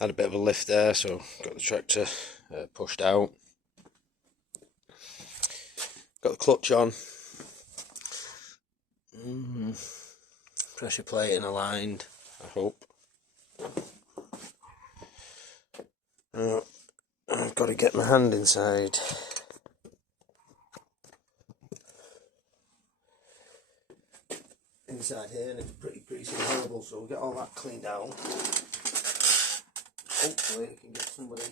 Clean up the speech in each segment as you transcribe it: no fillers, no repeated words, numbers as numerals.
Had a bit of a lift there, so got the tractor pushed out. Got the clutch on. Pressure plating aligned, I hope. I've got to get my hand inside. Inside here, and it's pretty greasy and horrible, so we'll get all that cleaned out. Hopefully I can get somebody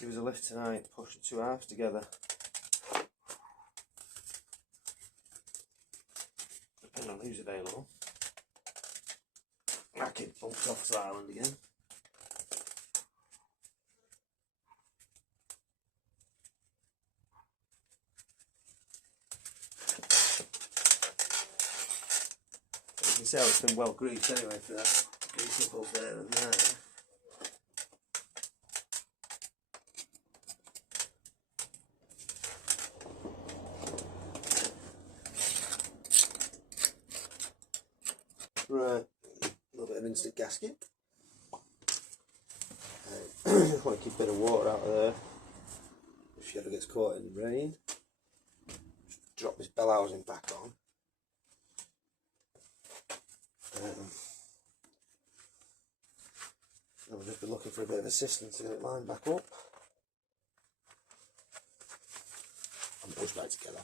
give us a lift tonight, push the two halves together. Depending on who's available. I kid bumped off the island again. You can see how it's been well greased anyway for that grease nipples there and there. Right, a little bit of instant gasket. Just want to keep a bit of water out of there if she ever gets caught in the rain. Just drop this bell housing back on. I'll just be looking for a bit of assistance to get it lined back up and push back together.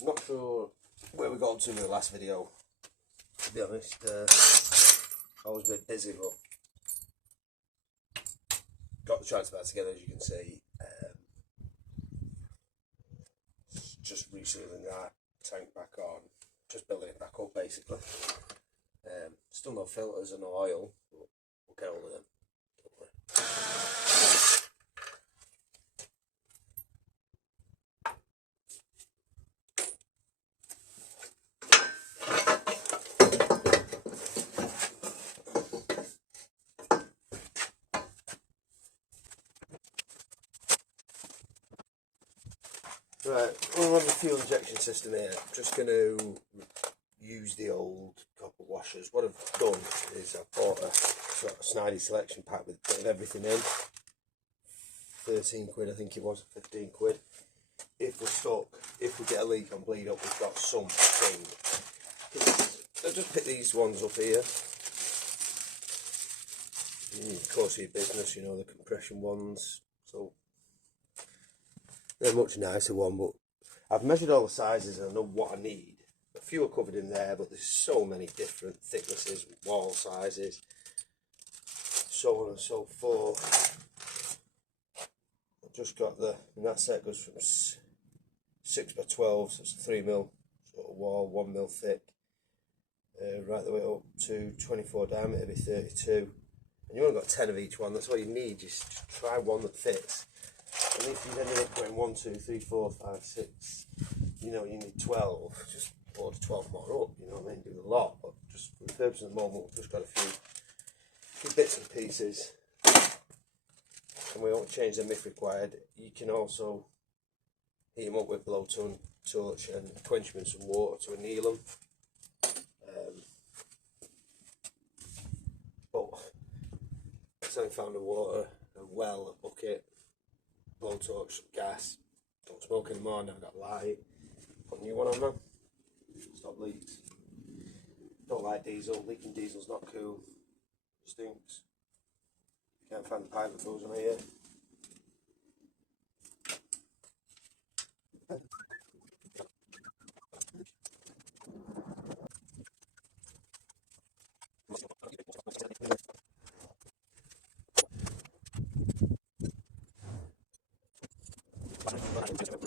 Not sure where we got to with the last video, to be honest. I was a bit busy, but got the tractor back together, as you can see. Just resealing that tank back on, just building it back up basically. Still no filters and no oil, but we'll get all of them. Right, we're on the fuel injection system here. I'm just going to use the old copper washers. What I've done is I've bought a sort of snidey selection pack with a bit of everything in. 13 quid I think it was, 15 quid. If we're stuck, if we get a leak on bleed up, we've got something. I'll just pick these ones up here. Of course, your business, you know, the compression ones. So they're a much nicer one, but I've measured all the sizes and I know what I need. A few are covered in there, but there's so many different thicknesses, wall sizes, so on and so forth. I've just got and that set goes from 6 by 12, so it's a 3mm sort of wall, 1mm thick, right the way up to 24 diameter, be 32. And you've only got 10 of each one, that's all you need, just try one that fits. And if you've ended up going 1, 2, 3, 4, 5, 6, you know, you need 12, just order 12 more up, you know what I mean, do a lot, but just for the purpose of the moment, we've just got a few bits and pieces, and we won't change them if required. You can also heat them up with blowtorch and quench them in some water to anneal them. But I found a well, a bucket, blowtorch, some gas. Don't smoke anymore, never got light. Put a new one on now. Stop leaks. Don't like diesel. Leaking diesel's not cool. Stinks. Can't find the pipe that goes on here. Right.